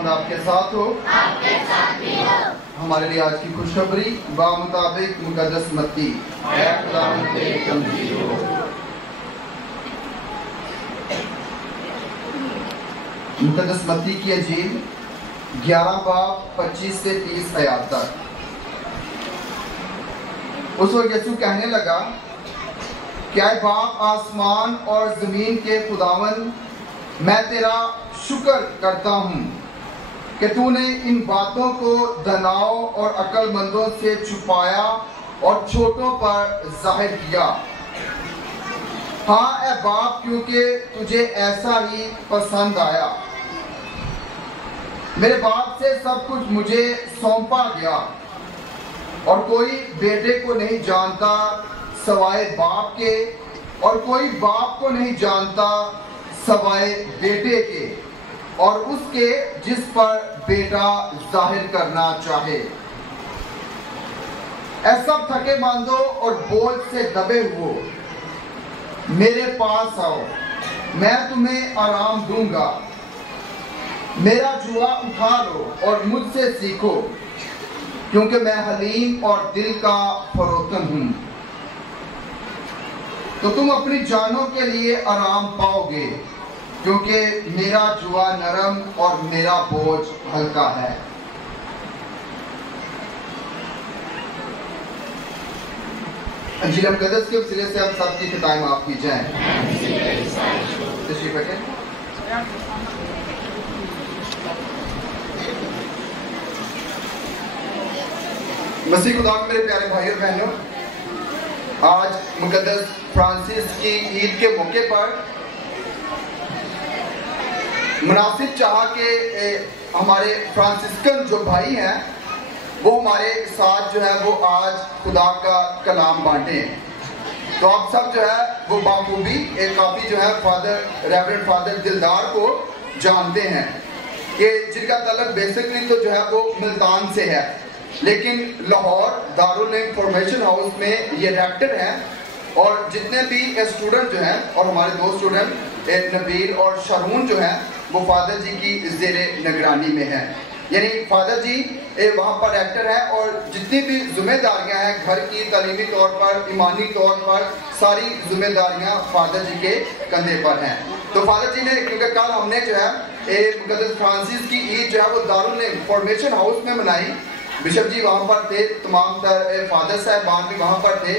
خداوند آپ کے ساتھ ہو، ہمارے لیے آج کی خوشخبری بامطابق مقدس متی۔ اے خداوند تیری تمجید ہو۔ مقدس متی کی انجیل 11 باب 25 سے 30 آیات تک۔ اس وقت یسوع کہنے لگا کہ اے باپ آسمان اور زمین کے خداوند، میں تیرا شکر کرتا ہوں کہ تو نے ان باتوں کو داناؤں اور عقل مندوں سے چھپایا اور چھوٹوں پر ظاہر کیا۔ ہاں اے باپ، کیونکہ تجھے ایسا ہی پسند آیا۔ میرے باپ سے سب کچھ مجھے سونپا گیا، اور کوئی بیٹے کو نہیں جانتا سوائے باپ کے، اور کوئی باپ کو نہیں جانتا سوائے بیٹے کے، اور اس کے جس پر بیٹا ظاہر کرنا چاہے۔ اے سب تھکے ماندو اور بوجھ سے دبے ہو، میرے پاس آؤ، میں تمہیں آرام دوں گا۔ میرا جوا اٹھا لو اور مجھ سے سیکھو، کیونکہ میں حلیم اور دل کا فروتن ہوں، تو تم اپنی جانوں کے لیے آرام پاؤ گے، کیونکہ میرا جوا نرم اور میرا بوجھ ہلکا ہے۔ انجیل مقدس کے وسیلے سے ہم سب کی خطائیں معاف کی جائیں۔ تشریف رکھیں۔ مسیح خدا کے میرے پیارے بھائی اور بہنوں، آج مقدس فرانسس کی عید کے موقع پر مناسب چاہا کہ ہمارے فرانسسکن جو بھائی ہیں وہ ہمارے ساتھ جو ہے وہ آج خدا کا کلام بانٹیں۔ تو آپ سب جو ہے وہ بخوبی ایک کافی جو ہے ریورنڈ فادر دلدار کو جانتے ہیں، کہ جن کا تعلق بیسکلی تو جو ہے وہ ملتان سے ہے، لیکن لاہور دارالعلوم فارمیشن ہاؤس میں یہ ریکٹر ہیں، اور جتنے بھی اسٹوڈنٹ جو ہیں اور ہمارے دو اسٹوڈنٹ نبیل اور شارون جو ہیں وہ فادر جی کی زیر نگرانی میں ہیں۔ یعنی فادر جی وہاں پر ریکٹر ہیں، اور جتنی بھی ذمہ داریاں ہیں گھر کی، تعلیمی طور پر، ایمانی طور پر، ساری ذمہ داریاں فادر جی کے کندھے پر ہیں۔ تو فادر جی نے، کیونکہ کل ہم نے جو ہے مقدس فرانسس کی عید جو ہے وہ دارالعلوم فارمیشن ہاؤس میں منائی، بشپ جی وہاں پر تھے، تمام فادر صاحبان بھی وہاں پر تھے،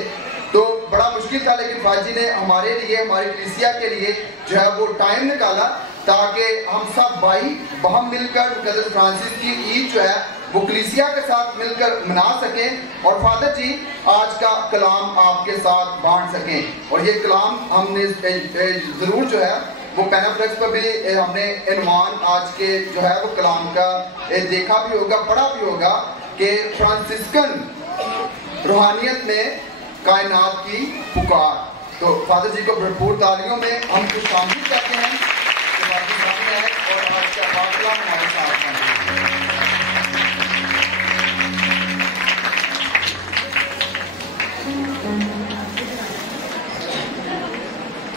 تو بڑا مشکل تھا، لیکن فادر جی نے ہمارے لیے، ہماری کلیسیا کے لیے جو ہے وہ ٹائم نکالا تاکہ ہم سب بھائی باہم مل کر مقدس فرانسس کی عید جو ہے وہ کلیسیا کے ساتھ مل کر منا سکیں، اور فادر جی آج کا کلام آپ کے ساتھ بانٹ سکیں۔ اور یہ کلام ہم نے ضرور جو ہے وہ پینافلیکس پر بھی ہم نے عنوان آج کے جو ہے وہ کلام کا دیکھا بھی ہوگا، پڑھا بھی ہوگا، کہ فرانسسکن روحانیت میں کائنات کی پکار۔ تو فادر جی کو بھرپور تالیوں میں ہم خوش آمدید کرتے ہیں کہ باقی سامنے آئے اور آج کا فاصلہ ہمارے ساتھ ہیں۔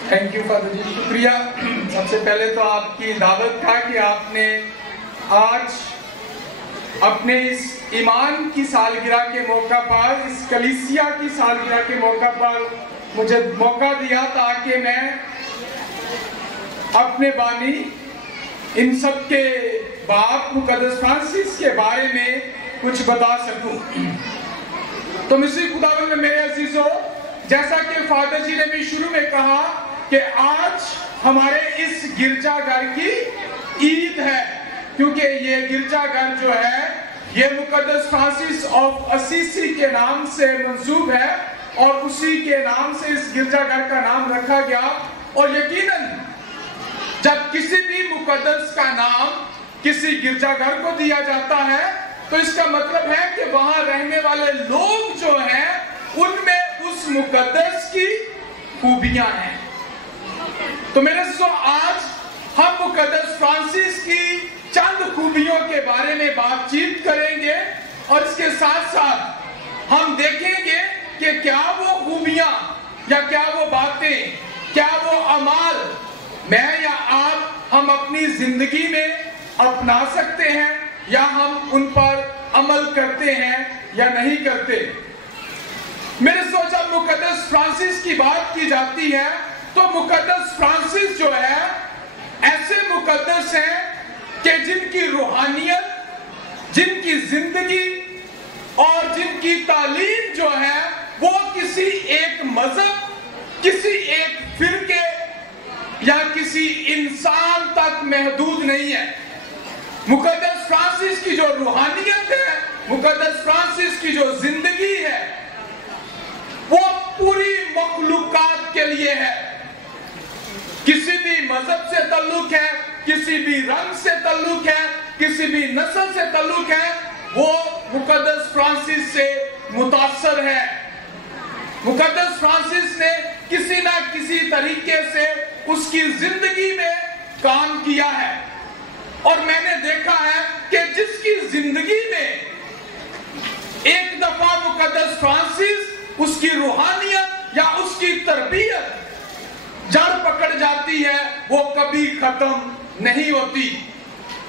تھینک یو فادر جی، شکریہ۔ سب سے پہلے تو آپ کی دعوت کا کہ آپ نے آج اپنے اس ایمان کی سالگرہ کے موقع پر، اس کلیسیا کی سالگرہ کے موقع پر مجھے موقع دیا تاکہ میں اپنے بانی ان سب کے باپ مقدس فرانسس کے بارے میں کچھ بتا سکوں۔ تو مسیح خداوند میں میرے عزیزو، جیسا کہ فادر جی نے بھی شروع میں کہا کہ آج ہمارے اس گرجا گھر کی عید ہے، کیونکہ یہ گرجا گھر جو ہے یہ مقدس فرانسس آف اسیسی کے نام سے منسوب ہے، اور اسی کے نام سے اس گرجا گھر کا نام رکھا گیا۔ اور یقیناً جب کسی بھی مقدس کا نام کسی گرجا گھر کو دیا جاتا ہے تو اس کا مطلب ہے کہ وہاں رہنے والے لوگ جو ہیں ان میں اس مقدس کی خوبیاں ہیں۔ تو میرے سو آج ہم مقدس فرانسس کی چند خوبیوں کے بارے میں بات چیت کریں گے، اور اس کے ساتھ ساتھ ہم دیکھیں گے کہ کیا وہ خوبیاں یا کیا وہ باتیں، کیا وہ اعمال میں یا آپ ہم اپنی زندگی میں اپنا سکتے ہیں یا ہم ان پر عمل کرتے ہیں یا نہیں کرتے۔ میرے سوچا مقدس فرانسس کی بات کی جاتی ہے تو مقدس فرانسس جو ہے ایسے مقدس ہیں کہ جن کی روحانیت، جن کی زندگی اور جن کی تعلیم جو ہے وہ کسی ایک مذہب، کسی ایک فرقے یا کسی انسان تک محدود نہیں ہے۔ مقدس فرانسس کی جو روحانیت ہے، مقدس فرانسس کی جو زندگی ہے، وہ پوری مخلوقات کے لیے ہے۔ کسی بھی مذہب سے تعلق ہے، کسی بھی رنگ سے تعلق ہے، کسی بھی نسل سے تعلق ہے، وہ مقدس فرانسس سے متاثر ہے۔ مقدس فرانسس نے کسی نہ کسی طریقے سے اس کی زندگی میں کام کیا ہے، اور میں نے دیکھا ہے کہ جس کی زندگی میں ایک دفعہ مقدس فرانسس، اس کی روحانیت یا اس کی تربیت جڑ پکڑ جاتی ہے، وہ کبھی ختم نہیں ہوتی۔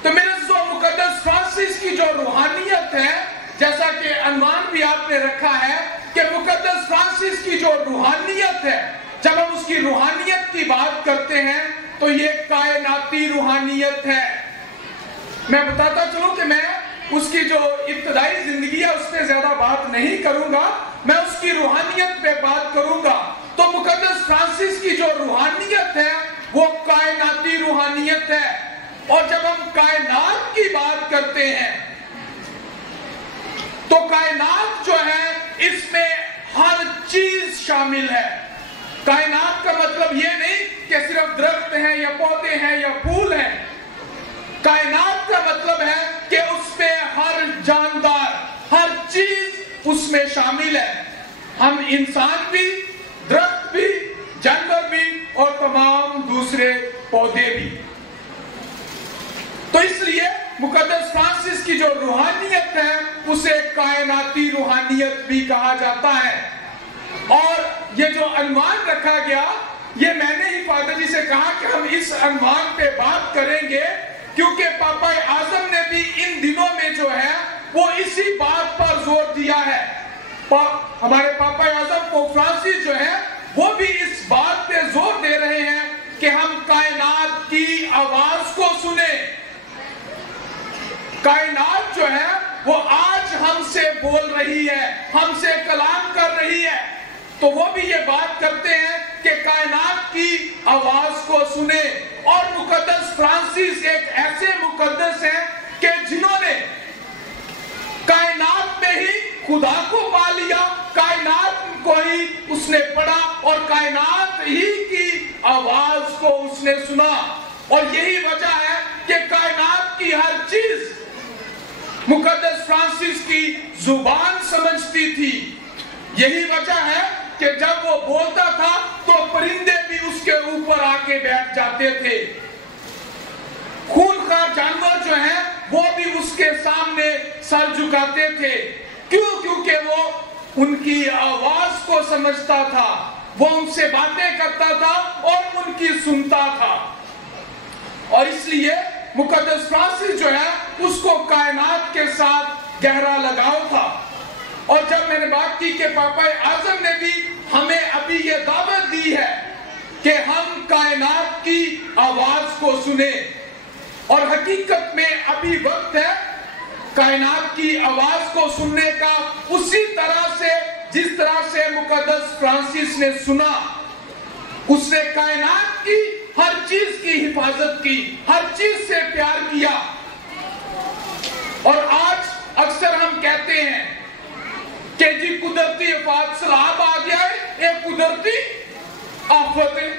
تو میرے مقدس فرانسس کی جو روحانیت ہے، جیسا کہ عنوان بھی آپ نے رکھا ہے کہ مقدس فرانسس کی جو روحانیت ہے، جب ہم اس کی روحانیت کی بات کرتے ہیں تو یہ کائناتی روحانیت ہے۔ میں بتاتا چلوں کہ میں اس کی جو ابتدائی زندگی ہے اس پہ زیادہ بات نہیں کروں گا، میں اس کی روحانیت پہ بات کروں گا۔ تو مقدس فرانسس کی جو روحانیت ہے وہ کائناتی روحانیت ہے، اور جب ہم کائنات کی بات کرتے ہیں تو کائنات جو ہے اس میں ہر چیز شامل ہے۔ کائنات کا مطلب یہ نہیں کہ صرف درخت ہیں یا پودے ہیں یا پھول ہیں۔ کائنات کا مطلب ہے کہ اس میں ہر جاندار، ہر چیز اس میں شامل ہے۔ ہم انسان بھی، درخت بھی، جانور بھی اور تمام دوسرے پودے بھی۔ تو اس لیے مقدس فرانسس کی جو روحانیت ہے اسے کائناتی روحانیت بھی کہا جاتا ہے۔ اور یہ جو عنوان رکھا گیا، یہ میں نے ہی فادر جی سے کہا کہ ہم اس عنوان پہ بات کریں گے، کیونکہ پاپا اعظم نے بھی ان دنوں میں جو ہے وہ اسی بات پر زور دیا ہے۔ ہمارے پاپا اعظم پوپ فرانسس جو ہے وہ بھی اس بات پہ زور دے رہے ہیں کہ ہم کائنات کی آواز کو سنیں۔ کائنات جو ہے وہ آج ہم سے بول رہی ہے، ہم سے کلام کر رہی ہے، تو وہ بھی یہ بات کرتے ہیں کہ کائنات کی آواز کو سنیں۔ اور مقدس فرانسس ایک ایسے مقدس ہیں کہ جنہوں نے کائنات میں ہی خدا کو پا لیا، کائنات کو ہی اس نے پڑھا اور کائنات ہی کی آواز کو اس نے سنا۔ اور یہی وجہ ہے کہ کائنات کی ہر چیز مقدس فرانسس کی زبان سمجھتی تھی۔ یہی وجہ ہے کہ جب وہ بولتا تھا تو پرندے بھی اس کے اوپر آ کے بیٹھ جاتے تھے۔ خونخوار جانور جو ہیں وہ بھی اس کے سامنے سر جھکاتے تھے۔ کیوں؟ کیونکہ وہ ان کی آواز کو سمجھتا تھا، وہ ان سے باتیں کرتا تھا اور ان کی سنتا تھا۔ اور اس لیے مقدس فرانسس جو ہے اس کو کائنات کے ساتھ گہرا لگاؤ تھا۔ اور جب میں نے بات کی کہ پاپا اعظم نے بھی ہمیں ابھی یہ دعوت دی ہے کہ ہم کائنات کی آواز کو سنیں، اور حقیقت میں ابھی وقت ہے کائنات کی آواز کو سننے کا، اسی طرح سے جس طرح سے مقدس فرانسس نے سنا۔ اس نے کائنات کی ہر چیز کی حفاظت کی، ہر چیز سے پیار کیا۔ اور آج اکثر ہم کہتے ہیں کہ جی قدرتی آفات، سیلاب آ گیا ہے، ایک قدرتی آفت ہے،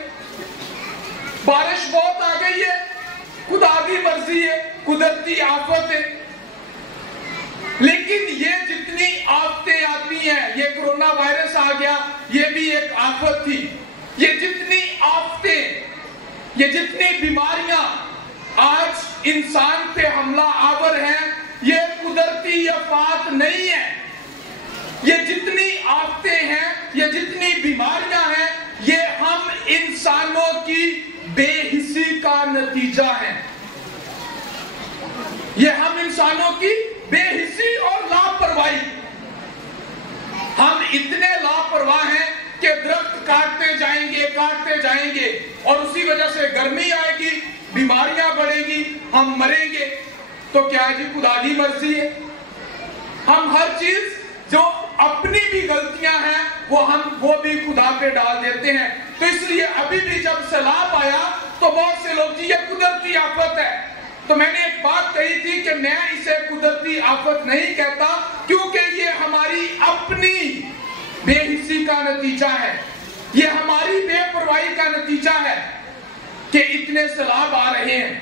بارش بہت آ گئی ہے، خدا کی مرضی ہے، قدرتی آفت ہے۔ لیکن یہ جتنی آفتیں آتی ہیں، یہ کرونا وائرس آ گیا، یہ بھی ایک آفت تھی۔ یہ جتنی آفتیں، یہ جتنی بیماریاں آج انسان پہ حملہ آور ہیں، یہ قدرتی آفات نہیں ہے۔ یہ جتنی آفتیں ہیں، یہ جتنی بیماریاں ہیں، یہ ہم انسانوں کی بے حسی کا نتیجہ ہے۔ یہ ہم انسانوں کی بے حسی اور لاپرواہی، ہم اتنے لاپرواہ ہیں کہ درخت کاٹتے جائیں گے اور اسی وجہ سے گرمی آئے گی، بیماریاں بڑھیں گی، ہم مریں گے۔ تو کیا جی خدا کی مرضی ہے؟ ہم ہر چیز جو اپنی بھی غلطیاں ہیں وہ بھی خدا پہ ڈال دیتے ہیں۔ تو اس لیے ابھی بھی جب سیلاب آیا تو بہت سے لوگ جی یہ قدرتی آفت ہے، تو میں نے ایک بات کہی تھی کہ میں اسے قدرتی آفت نہیں کہتا، کیونکہ یہ ہماری اپنی بے حسی کا نتیجہ ہے، یہ ہماری بے پرواہی کا نتیجہ ہے کہ اتنے سیلاب آ رہے ہیں۔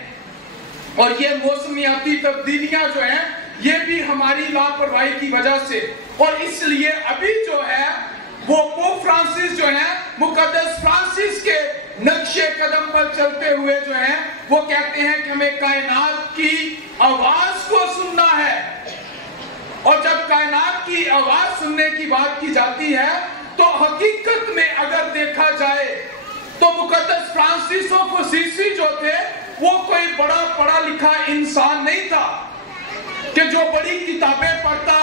اور یہ موسمیاتی تبدیلیاں جو ہیں یہ بھی ہماری لاپرواہی کی وجہ سے، اور اس لیے ابھی جو ہے وہ پوپ فرانسس جو ہیں، مقدس فرانسس کے نقش قدم پر چلتے ہوئے جو ہیں وہ کہتے ہیں کہ ہمیں کائنات کی آواز کو سننا ہے۔ اور جب کائنات کی آواز سننے کی بات کی جاتی ہے تو حقیقت میں اگر دیکھا جائے تو مقدس فرانسیسو کوسیسی جو تھے وہ کوئی بڑا پڑھا لکھا انسان نہیں تھا کہ جو بڑی کتابیں پڑھتا،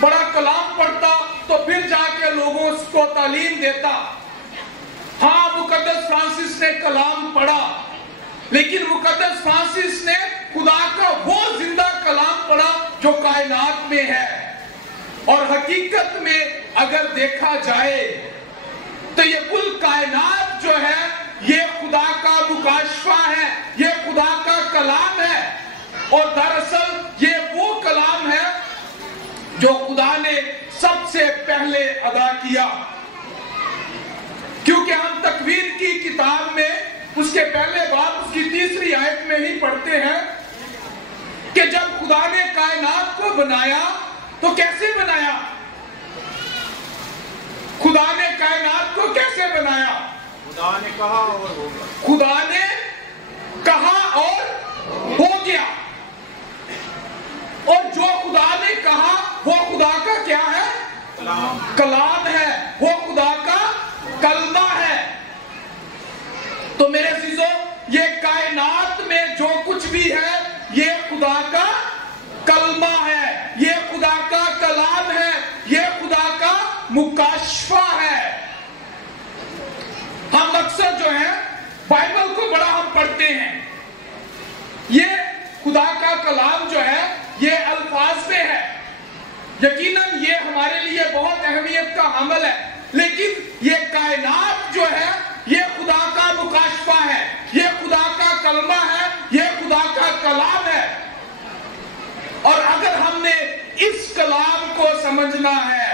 بڑا کلام پڑھتا تو پھر جا کے لوگوں کو تعلیم دیتا۔ ہاں مقدس فرانسس نے کلام پڑھا، لیکن مقدس فرانسس نے خدا کا وہ زندہ کلام پڑھا جو کائنات میں ہے۔ اور حقیقت میں اگر دیکھا جائے تو یہ کل کائنات جو ہے یہ خدا کا مکاشفہ ہے، یہ خدا کا کلام ہے، اور دراصل یہ وہ کلام ہے جو خدا نے سب سے پہلے ادا کیا۔ کیونکہ ہم تکوین کی کتاب میں اس کے پہلے باب اس کی 3 آیت میں ہی پڑھتے ہیں کہ جب خدا نے کائنات کو بنایا تو کیسے بنایا؟ خدا نے کائنات کو کیسے بنایا؟ خدا نے کہا اور ہو گیا۔ خدا نے کہا اور ہو گیا، اور جو خدا نے کہا وہ خدا کا کیا ہے؟ کلام ہے، وہ خدا کا کلمہ ہے۔ تو میرے عزیزو یہ کائنات میں جو کچھ بھی ہے یہ خدا کا کلمہ ہے، یہ خدا کا کلام ہے، یہ خدا کا مکاشفہ ہے۔ ہم اکثر جو ہے بائبل کو بڑا ہم پڑھتے ہیں، یہ خدا کا کلام جو ہے یہ الفاظ میں ہے، یقیناً یہ ہمارے لیے بہت اہمیت کا عمل ہے، لیکن یہ کائنات جو ہے یہ خدا کا مکاشفہ ہے، یہ خدا کا کلمہ ہے، یہ خدا کا کلام ہے۔ اور اگر ہم نے اس کلام کو سمجھنا ہے،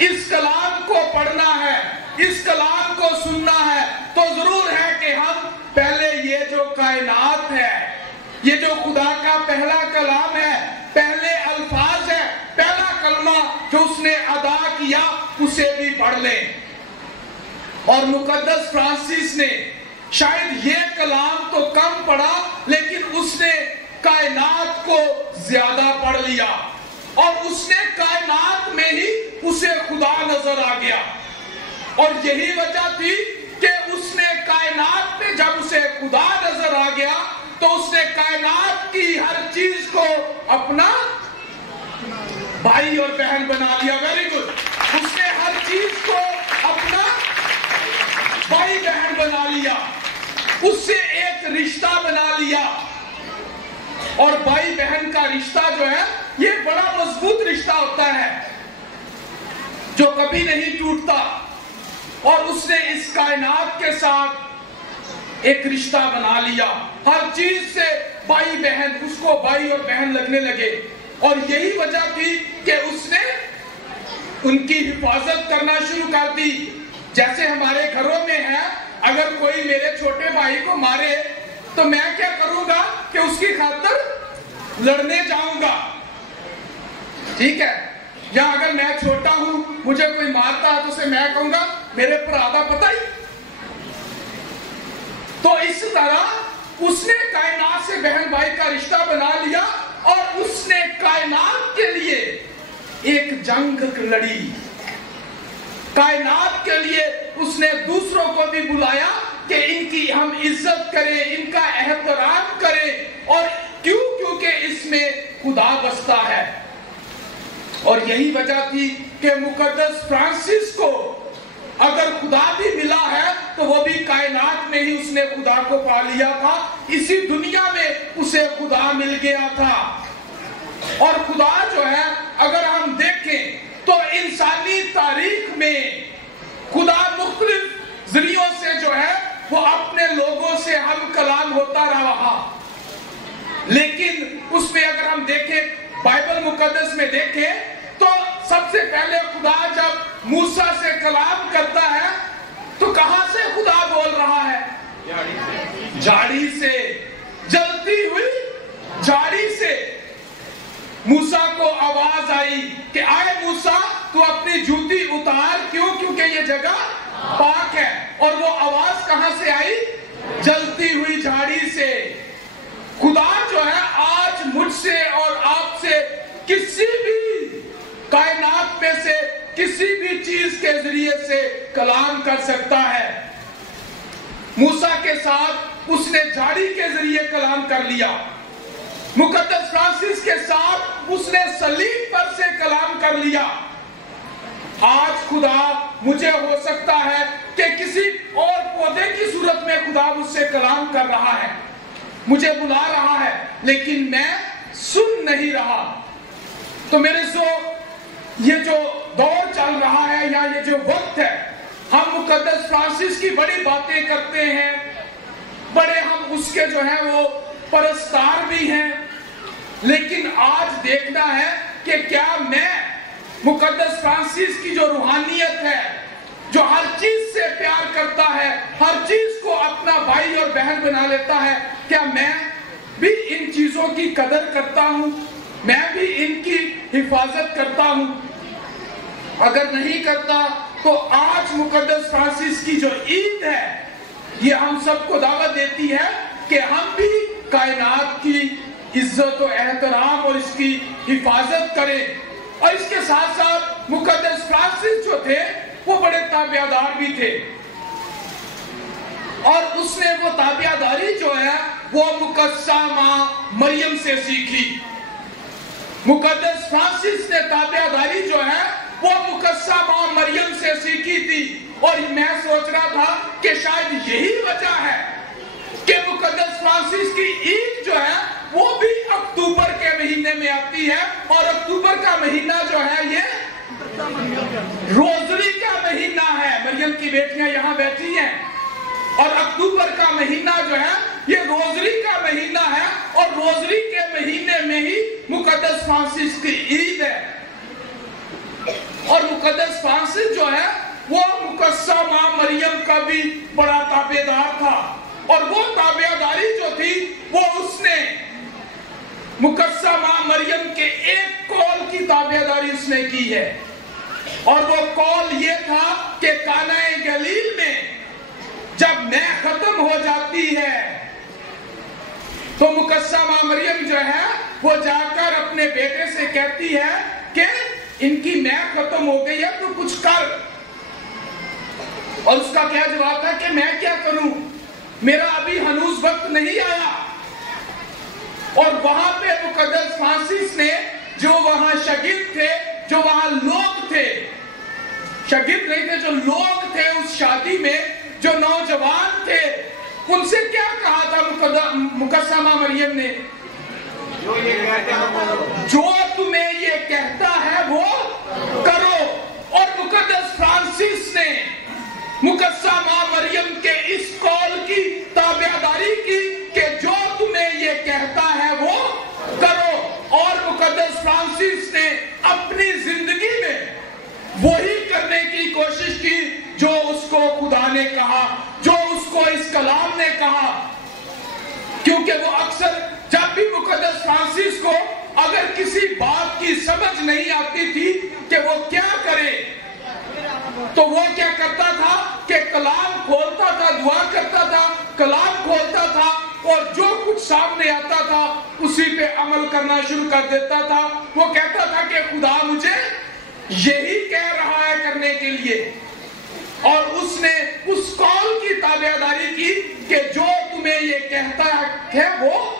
اس کلام کو پڑھنا ہے، اس کلام کو سننا ہے، تو ضرور ہے کہ ہم پہلے یہ جو کائنات ہے، یہ جو خدا کا پہلا کلام ہے، پہلے الفاظ ہے، پہلا کلمہ جو اس نے ادا کیا اسے بھی پڑھ لیں۔ اور مقدس فرانسس نے شاید یہ کلام تو کم پڑھا لیکن اس نے کائنات کو زیادہ پڑھ لیا، اور اس نے کائنات میں ہی اسے خدا نظر آ گیا۔ اور یہی وجہ تھی کہ اس نے کائنات میں جب اسے خدا نظر آ گیا تو اس نے کائنات کی ہر چیز کو اپنا بھائی اور بہن بنا لیا۔ Very good. اس نے ہر چیز کو اپنا بھائی بہن بنا لیا، اس سے ایک رشتہ بنا لیا۔ اور بھائی بہن کا رشتہ جو ہے یہ بڑا مضبوط رشتہ ہوتا ہے جو کبھی نہیں ٹوٹتا، اور اس نے اس کائنات کے ساتھ ایک رشتہ بنا لیا، ہر چیز سے بھائی بہن، اس کو بھائی اور بہن لگنے لگے۔ اور یہی وجہ تھی کہ اس نے ان کی حفاظت کرنا شروع کر دی۔ جیسے ہمارے گھروں میں ہے، اگر کوئی میرے چھوٹے بھائی کو مارے تو میں کیا کروں گا کہ اس کی خاطر لڑنے جاؤں گا، ٹھیک ہے؟ یا اگر میں چھوٹا ہوں مجھے کوئی مارتا ہے تو اسے میں کہوں گا میرے پر آدھا پتہ ہی۔ تو اس طرح اس نے کائنات سے بہن بھائی کا رشتہ بنا لیا، اور اس نے کائنات کے لیے ایک جنگ لڑی۔ کائنات کے لیے اس نے دوسروں کو بھی بلایا کہ ان کی ہم عزت کریں، ان کا احترام کریں۔ اور کیونکہ اس میں اور یہی وجہ تھی کہ مقدس فرانسس کو اگر خدا بھی ملا ہے تو وہ بھی کائنات میں ہی اس نے خدا کو پا لیا تھا، اسی دنیا میں اسے خدا مل گیا تھا۔ اور خدا جو ہے اگر ہم دیکھیں تو انسانی تاریخ میں خدا مختلف ذریعوں سے جو ہے وہ اپنے لوگوں سے ہم کلام ہوتا رہا، لیکن اس میں اگر ہم دیکھیں بائبل مقدس میں دیکھیں تو سب سے پہلے خدا جب موسیٰ سے کلام کرتا ہے تو کہاں سے خدا بول رہا ہے؟ جھاڑی سے، جلتی ہوئی جھاڑی سے۔ موسیٰ کو آواز آئی کہ آئے موسیٰ تو اپنی جوتی اتار، کیوں؟ کیونکہ یہ جگہ پاک ہے۔ اور وہ آواز کہاں سے آئی؟ جلتی ہوئی جھاڑی سے۔ خدا جو ہے آج مجھ سے اور آپ سے کسی بھی کائنات میں سے کسی بھی چیز کے ذریعے سے کلام کر سکتا ہے۔ موسیٰ کے ساتھ اس نے جھاڑی کے ذریعے کلام کر لیا، مقدس فرانسس کے ساتھ اس نے صلیب پر سے کلام کر لیا۔ آج خدا مجھے ہو سکتا ہے کہ کسی اور پودے کی صورت میں خدا مجھ سے کلام کر رہا ہے، مجھے بلا رہا ہے، لیکن میں سن نہیں رہا۔ تو میرے سو یہ جو دور چل رہا ہے یا یہ جو وقت ہے، ہم مقدس فرانسس کی بڑی باتیں کرتے ہیں، بڑے ہم اس کے جو ہیں وہ پرستار بھی ہیں، لیکن آج دیکھنا ہے کہ کیا میں مقدس فرانسس کی جو روحانیت ہے، جو ہر چیز سے پیار کرتا ہے، ہر چیز کو اپنا بھائی اور بہن بنا لیتا ہے، کیا میں بھی ان چیزوں کی قدر کرتا ہوں؟ میں بھی ان کی حفاظت کرتا ہوں؟ اگر نہیں کرتا تو آج مقدس فرانسس کی جو عید ہے یہ ہم سب کو دعوت دیتی ہے کہ ہم بھی کائنات کی عزت و احترام اور اس کی حفاظت کریں۔ اور اس کے ساتھ ساتھ مقدس فرانسس جو تھے وہ بڑے تابعدار بھی تھے، اور اس نے وہ تابعداری جو ہے وہ مقدسہ ماں مریم سے سیکھی۔ مقدس فرانسس نے تابعداری جو ہے وہ مقدسہ ماں مریم سے سیکھی تھی، اور میں سوچ رہا تھا کہ شاید یہی وجہ ہے کہ مقدس فرانسس کی عید جو ہے وہ بھی اکتوبر کے مہینے میں آتی ہے، اور اکتوبر کا مہینہ جو ہے یہ روزری کا مہینہ ہے۔ مریم کی بیٹیاں یہاں بیٹھی ہیں، اور اکتوبر کا مہینہ جو ہے یہ روزری کا مہینہ ہے، اور روزری کے مہینے میں ہی مقدس فرانسس کی عید ہے۔ اور مقدس فرانسس جو ہے وہ مقدسہ ماں مریم کا بھی بڑا تابعدار تھا، اور وہ تابعداری جو تھی وہ اس نے مقدسہ ماں مریم کے ایک قول کی تابعداری اس نے کی ہے، اور وہ قول یہ تھا کہ کانہ گلیل میں جب میں ختم ہو جاتی ہے تو مقدسہ ماں مریم جو ہے وہ جا کر اپنے بیٹے سے کہتی ہے کہ ان کی میں ختم ہو گئی ہے تو کچھ کر۔ اور اس کا کیا جواب تھا کہ میں کیا کروں، میرا ابھی ہنوز وقت نہیں آیا۔ اور وہاں پہ مقدس فرانسس نے جو وہاں شاگرد تھے، جو وہاں لوگ تھے، شاگرد نہیں تھے، جو لوگ تھے اس شادی میں، جو نوجوان تھے، ان سے کیا کہا تھا مقدسہ ماں مریم نے؟ جو تمہیں یہ کہتا ہے وہ کرو۔ اور مقدس فرانسس نے مقدسہ ماں مریم کے اس قول کی تابعداری کی کہ جو تمہیں یہ کہتا ہے وہ کرو، اور مقدس فرانسس نے اپنی زندگی میں وہی کرنے کی کوشش کی جو اس کو خدا نے کہا، جو اس کو اس کلام نے کہا۔ کیونکہ وہ اکثر جب بھی مقدس فرانسس کو اگر کسی بات کی سمجھ نہیں آتی تھی کہ وہ کیا کرے، تو وہ کیا کرتا تھا کہ کلام کھولتا تھا، دعا کرتا تھا، کلام کھولتا تھا، اور جو کچھ سامنے آتا تھا اسی پہ عمل کرنا شروع کر دیتا تھا۔ وہ کہتا تھا کہ خدا مجھے یہی کہہ رہا ہے کرنے کے لیے، اور اس نے اس قول کی تابعداری کی کہ جو تمہیں یہ کہتا ہے وہ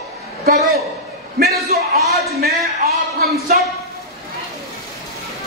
کرو۔ میرے جو آج میں آپ ہم سب